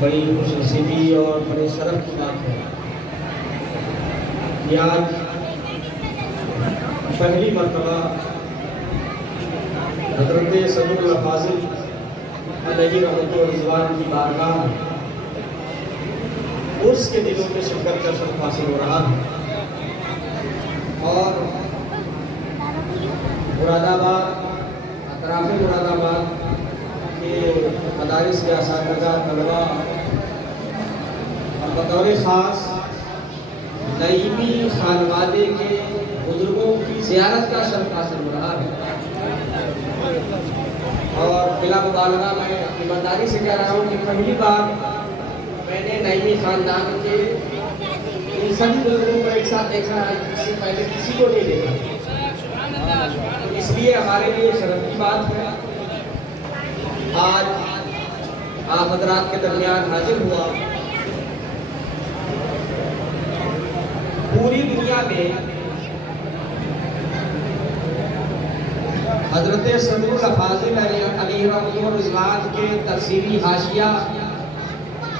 بڑی خوش نصیبی اور بڑے شرف کی بات ہے کہ آج پہلی مرتبہ حضرت صدر الفاضل علیہ رحمت و رضوان کی بارگاہ عرس کے دنوں میں شرکت کا شرف حاصل ہو رہا ہے اور مراد آباد اطراف مراد آباد کے مدارس کے اساتذہ طلباء اور بطور خاص نعیمی خانوادے کے بزرگوں کی زیارت کا شرف حاصل ہو رہا ہے اور بلا مبالغہ میں ایمانداری سے کہہ رہا ہوں کہ پہلی بار میں نے نعیمی خاندان کے ان سبھی بزرگوں کو ایک ساتھ دیکھا ہے، اس سے پہلے کسی کو نہیں دیکھا، اس لیے ہمارے لیے شرف کی بات ہے آج آپ حضرات کے درمیان حاضر ہوا۔ پوری دنیا میں حضرت صدر الفاضل علیہ رحمت و رضوان کے تفسیری حاشیہ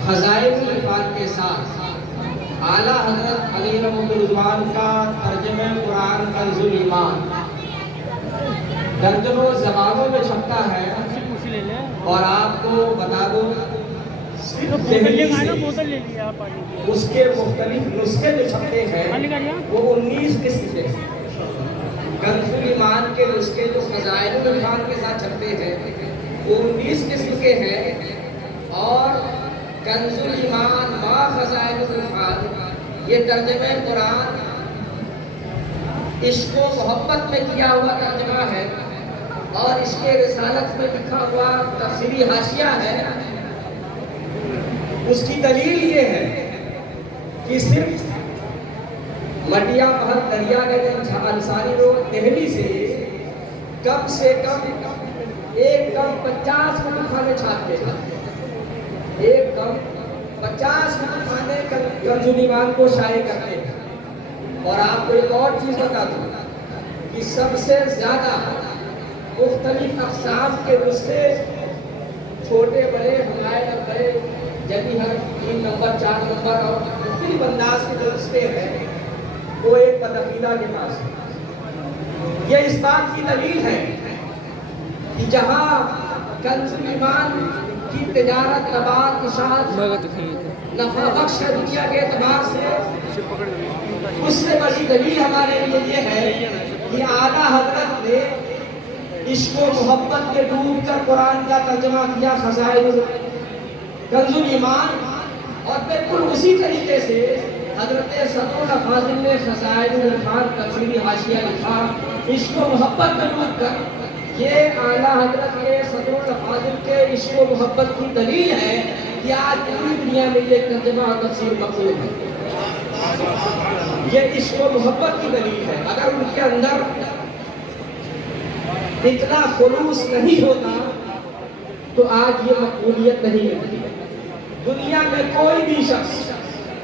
خزائن العرفان کے ساتھ اعلیٰ حضرت علیہ رحمت و رضوان کا ترجمہ قرآن کنز الایمان درجنوں زبانوں میں چھپتا ہے اور آپ کو بتا دوں دہلی سے اس کے مختلف نسخے جو چھپتے ہیں وہ 19 قسم کے ہیں۔ کنز الایمان کے نسخے جو خزائن العرفان کے ساتھ چھپتے ہیں وہ 19 قسم کے ہیں اور کنز الایمان ما خزائن العرفان یہ ترجمہ قرآن عشق و محبت میں کیا ہوا ترجمہ ہے اور اس کے رسالت میں لکھا ہوا تفسیری حاشیہ ہے۔ اس کی دلیل یہ ہے کہ صرف مٹیا پہر دریا گنج انصاری روڈ دہلی سے کم ایک کم 50 کتب چھاپتے ہیں، ایک کم 50 کتب کنز الایمان کو شائع کرتے ہیں۔ اور آپ کو ایک اور چیز بتا دوں کہ سب سے زیادہ مختلف اقسام کے نسخے چھوٹے بڑے ہمارے بڑے جبھی ہر 3 نمبر 4 نمبر اور مختلف انداز کے جو نسخے ہیں وہ ایک پتفیدہ کے پاس ہے۔ یہ اس بات کی دلیل ہے کہ جہاں کنز الایمان کی تجارت نبات اشاعت نفع بخش ہے دنیا کے اعتبار سے، اس سے بڑی دلیل ہمارے لیے یہ ہے کہ اعلیٰ حضرت نے عشق و محبت کے ڈوب کر قرآن کا ترجمہ کیا خزائن کنز الایمان، اور بالکل اسی طریقے سے حضرت صدر الفاضل نے خزائن العرفان تفسیری حاشیہ لکھا عشق و محبت میں ڈوب کر۔ یہ اعلیٰ حضرت کے صدر الفاضل کے عشق و محبت کی دلیل ہے کہ آج پوری دنیا میں یہ ترجمہ اور تفسیر مقبول ہے۔ یہ عشق و محبت کی دلیل ہے۔ اگر ان کے اندر اتنا خلوص نہیں ہوتا تو آج یہ مقبولیت نہیں ملتی۔ دنیا میں کوئی بھی شخص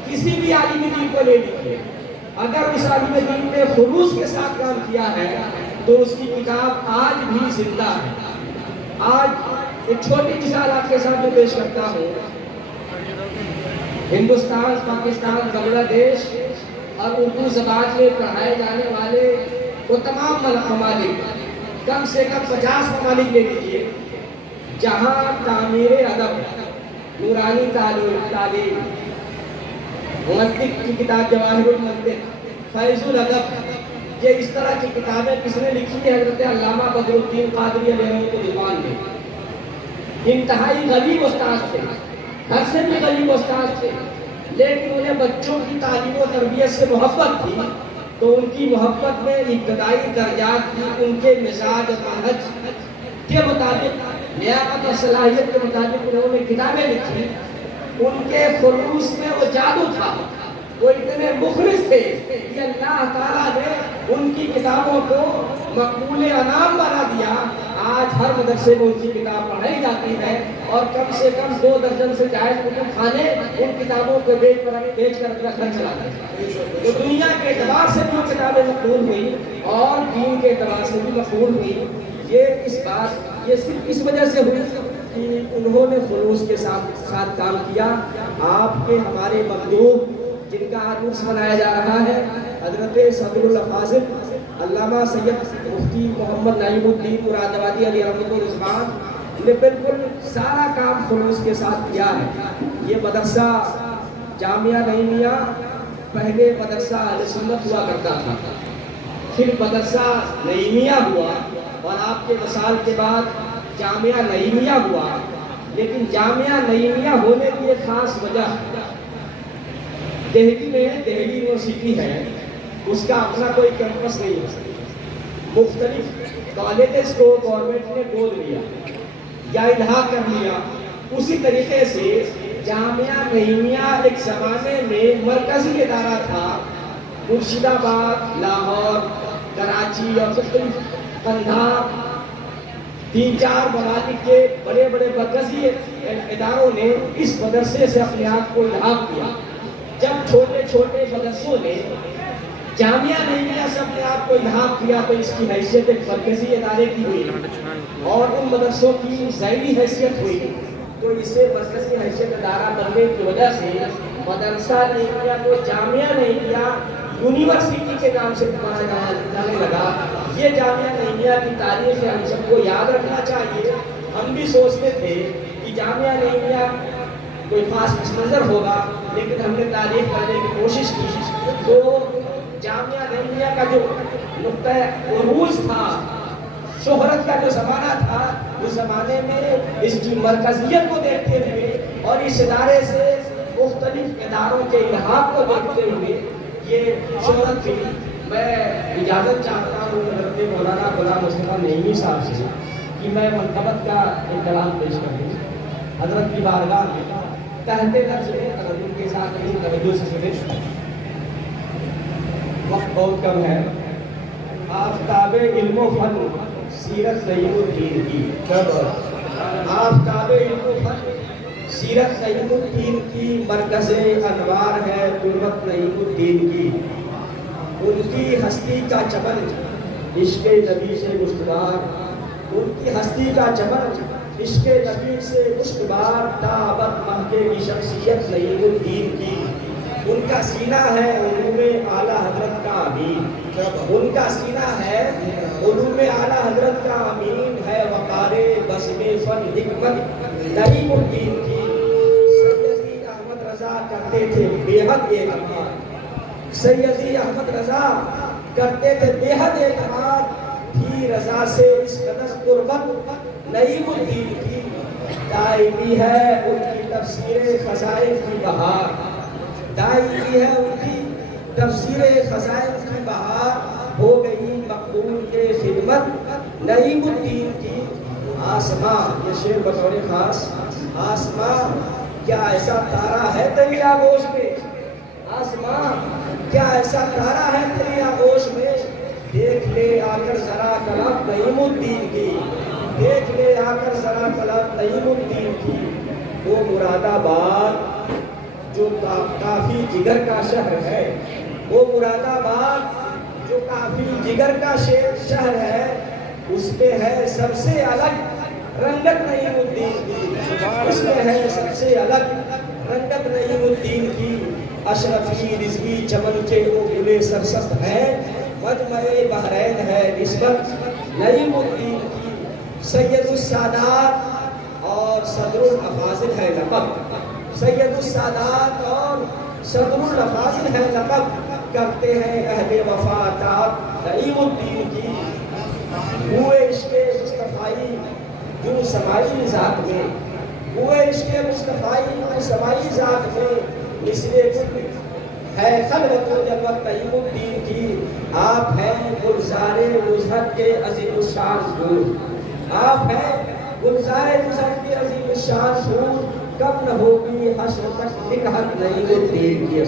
کسی بھی عالم دین کو لے لیجیے، اگر اس عالم دین نے خلوص کے ساتھ کام کیا ہے تو اس کی کتاب آج بھی زندہ ہے۔ آج ایک چھوٹی مثال آپ کے ساتھ میں پیش کرتا ہوں۔ ہندوستان، پاکستان، بنگلہ دیش اور اردو زبان میں پڑھائے جانے والے وہ تمام ممالک، کم سے کم 50 ممالک لے لیجیے جہاں تعمیر ادب، نورانی تعلیم، منطق کی کتاب جواہر المنطق، فیض الادب، یہ اس طرح کی کتابیں کس نے لکھی ہے؟ حضرت علامہ بدر الدین قادری علیہ رحمۃ نے۔ انتہائی غریب استاد تھے، گھر سے بھی غریب استاد تھے، لیکن انہیں بچوں کی تعلیم و تربیت سے محبت تھی تو ان کی محبت میں ابتدائی درجات کی ان کے مزاج و منہج کے مطابق، لیاقت اور صلاحیت کے مطابق انہوں نے کتابیں لکھی۔ ان کے خلوص میں وہ جادو تھا، وہ اتنے مخلص تھے کہ اللہ تعالیٰ نے ان کی کتابوں کو مقبول انعام بنا دیا۔ آج آج ہر مدرسے میں ان کی کتاب پڑھائی جاتی ہے اور کم سے کم 2 درجن سے زائد کتب خانے ان کتابوں کو بیچ کر اپنا گھر چلاتے ہیں. تو دنیا کے اعتبار سے بھی وہ کتابیں مقبول ہوئی اور دین کے اعتبار سے بھی مقبول ہوئی. یہ صرف اس وجہ سے ہوئی کہ انہوں نے خلوص کے ساتھ کام کیا. آپ کے ہمارے مخدوم جن کا عروس منایا جا رہا ہے حضرت صدر الافاضل علامہ سید مفتی محمد نعیم الدین مراد آبادی علیہ رحمۃ الرحمان نے بالکل سارا کام خلوص کے ساتھ کیا ہے. یہ مدرسہ جامعہ نعیمیہ پہلے مدرسہ اہل سنت ہوا کرتا تھا، پھر مدرسہ نعیمیہ ہوا اور آپ کے وصال کے بعد جامعہ نعیمیہ ہوا. لیکن جامعہ نعیمیہ ہونے کی ایک خاص وجہ دہلی میں دہلی یونیورسٹی ہے، اس کا اپنا کوئی کیمپس نہیں ہے. مختلف کالجز کو گورنمنٹ نے گود لیا یا الحاق کر لیا. اسی طریقے سے جامعہ نعیمیہ ایک زمانے میں مرکزی ادارہ تھا. مرشد آباد، لاہور، کراچی اور مختلف قندھار 3-4 ممالک کے بڑے بڑے مرکزی اداروں نے اس مدرسے سے اپنے آپ کو الحاق کیا. جب چھوٹے چھوٹے مدرسوں نے جامعہ نعیمیہ سے اپنے آپ کو الحاق کیا تو اس کی حیثیت ایک مرکزی ادارے کی ہوئی اور ان مدرسوں کی ذیلی حیثیت ہوئی. تو اسے مرکزی حیثیت ادارہ بننے کی وجہ سے مدرسہ نعیمیہ کو جامعہ نعیمیہ یونیورسٹی کے نام سے پکارا جانے لگا. یہ جامعہ نعیمیہ کی تاریخ ہم سب کو یاد رکھنا چاہیے. ہم بھی سوچتے تھے کہ جامعہ نعیمیہ کوئی خاص پس منظر ہوگا، لیکن ہم نے تاریخ کرنے کی کوشش کی تو جامعہ نعیمیہ کا جو نقطۂ عروج تھا، شہرت کا جو زمانہ تھا، اس زمانے میں اس کی مرکزیت کو دیکھتے ہوئے اور اس ادارے سے مختلف اداروں کے الحاق کو دیکھتے ہوئے یہ شہرت تھی. میں اجازت چاہتا ہوں حضرت مولانا غلام مصطفیٰ نعیمی صاحب سے کہ میں منقبت کا ایک کلام پیش کروں حضرت کی بارگاہ میں. کہتے لفظ میں اگر ان کے ساتھ نہیں توجہ سے سنیں، وقت بہت کم ہے. آفتاب علم و فن سیرت نعیم الدین کی، آفتاب علم و فن سیرت نعیم الدین کی، مرکز انوار ہے تربت نعیم الدین کی. ان کی ہستی کا چمن عشق نبی سے مشتبار، ان کی ہستی کا چمن عشق نبی سے مشتبار، تابت مہکے کی شخصیت نعیم الدین کی. ان کا سینہ ہے علوم اعلیٰ حضرت کا امین، ان کا سینہ ہے علوم اعلیٰ حضرت کا امین ہے. وقار بزم فن حکمت نعیم الدین کی. سیدی احمد رضا کرتے تھے بے حد اعتماد، سیدی احمد رضا کرتے تھے بے حد اعتماد. تھی رضا سے اس قدر قربت نعیم الدین کی. دائمی ہے ان کی تفسیر خزائن کی بہار، دائمی ہے ان کی تفسیر خزائن کی بہار. ہو گئی مقبول کے خدمت نعیم الدین کی. آسمان، یہ شعر بطور خاص، آسمان کیا ایسا تارا ہے تیری آغوش میں، آسمان کیا ایسا تارا ہے تیری آغوش میں. دیکھ لے آ کر ذرا طلب نعیم الدین کی، دیکھ لے آ کر ذرا طلب نعیم الدین کی. وہ مراد آباد جو کافی جگر کا شہر ہے، وہ مراد آباد جو کافی جگر کا شہر ہے، اس میں ہے سب سے الگ رنگت نعیم الدین کی، اس میں ہے سب سے الگ رنگت نعیم الدین کی. اشرفی رضوی چمن کے وہ گلے سرسبز ہے، مجمع بحرین ہے نسبت نعیم الدین کی. سید السادات اور صدر الافاضل ہے لقب، سید السادات اور صدر الافاضل ہے لقب. کرتے ہیں اہل وفا عطا نعیم الدین کی. ہوئے عشق مصطفائی جو سمائی ذات میں، ہوئے عشق مصطفائی جو سمائی ذات میں، مثل کل ہے خلوت و جلوت نعیم الدین کی. آپ ہیں گلزار وجہت کے عظیم الشان حور، آپ ہیں گلزار وجہت کے عظیم الشان حور. کب نہ ہوگی حشر تک نکہت نعیم الدین کی.